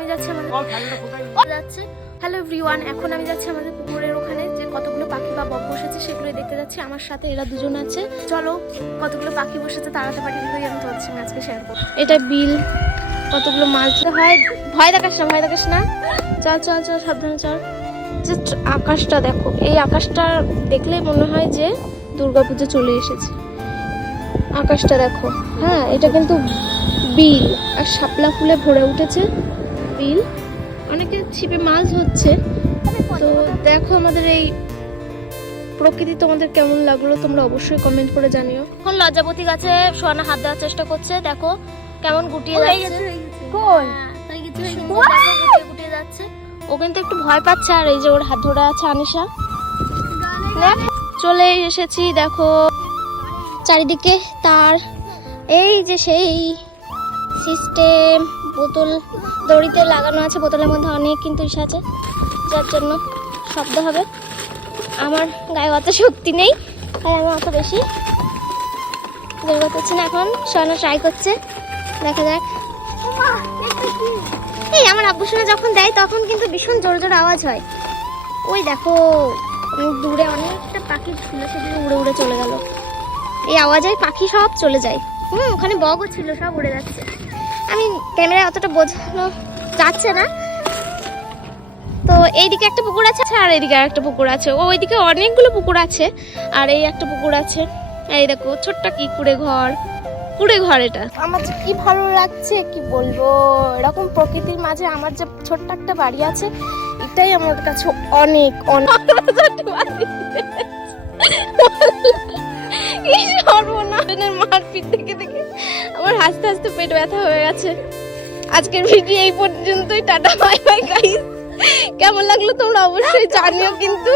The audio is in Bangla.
আমি যাচ্ছি আমাদের যাচ্ছে। হ্যালো এভরিওয়ান, এখন আমি যাচ্ছি আমাদের পুকুরের ওখানে যে কতগুলো পাখি বা বক বসেছে সেগুলো দেখতে যাচ্ছি। আমার সাথে এরা দুজন আছে। চলো কতগুলো পাখি বসেছে তাড়াতে পারি আমি তোমাদের সঙ্গে আজকে শেয়ার করবো। এটা বিল, কতগুলো মাছ হয়। ভয় দেখাস না, ভয় দেখাস না। চল চল চল, সাবধানে চল। জাস্ট আকাশটা দেখো, এই আকাশটা দেখলেই মনে হয় যে দুর্গাপুজো চলে এসেছে। আকাশটা দেখো। হ্যাঁ, এটা কিন্তু বিল আর শাপলা ফুলে ভরে উঠেছে বিল। অনেকে ছিপে মাছ হচ্ছে। তো দেখো আমাদের এই প্রকৃতি তোমাদের কেমন লাগলো তোমরা অবশ্যই কমেন্ট করে জানিও। এখন লজ্জাবতী গাছে সোয়ানা হাত দেওয়ার চেষ্টা করছে, দেখো কেমন গুটিয়ে যাচ্ছে। গুটিয়ে যাচ্ছে। ও কিন্তু একটু ভয় পাচ্ছে, আর এই যে ওর হাত ধরে আছে আনিশা। চলে এসেছি, দেখো চারিদিকে তার। এই যে সেই সিস্টেম, বোতল দড়িতে লাগানো আছে, বোতলের মধ্যে অনেক কিন্তু ইস আছে, যার জন্য শব্দ হবে। আমার গায়ে অত শক্তি নেই, তাই আমি অত বেশি জোর করতেছি না। এখন সোনা ট্রাই করছে, দেখা যাক। এই আমার আব্বু সোনা যখন দেয় তখন কিন্তু ভীষণ জোর জোর আওয়াজ হয়। ওই দেখো দূরে অনেকটা পাখি ছিল, সেদিকে উড়ে উড়ে চলে গেল। এই আওয়াজে পাখি সব চলে যায়। ওখানে বগও ছিল, সব উড়ে যাচ্ছে। আমি ক্যামেরায় অতটা বোঝানো যাচ্ছে না। তো এইদিকে একটা পুকুর আছে আর এইদিকে আর একটা পুকুর আছে। ওইদিকে অনেকগুলো পুকুর আছে আর এই একটা পুকুর আছে। এই দেখো ছোট্ট কি কুড়ে ঘর, কুড়ে ঘর। এটা আমার যে কি ভালো লাগছে কি বলবো। এরকম প্রকৃতির মাঝে আমার যে ছোট্ট একটা বাড়ি আছে, এটাই আমার কাছে অনেক অনেক। মারপিট দেখে দেখে আমার হাসতে হাসতে পেট ব্যথা হয়ে গেছে। আজকের ভিডিও এই পর্যন্তই। Tata bye bye guys. কেমন লাগলো তোমরা অবশ্যই জানিও কিন্তু।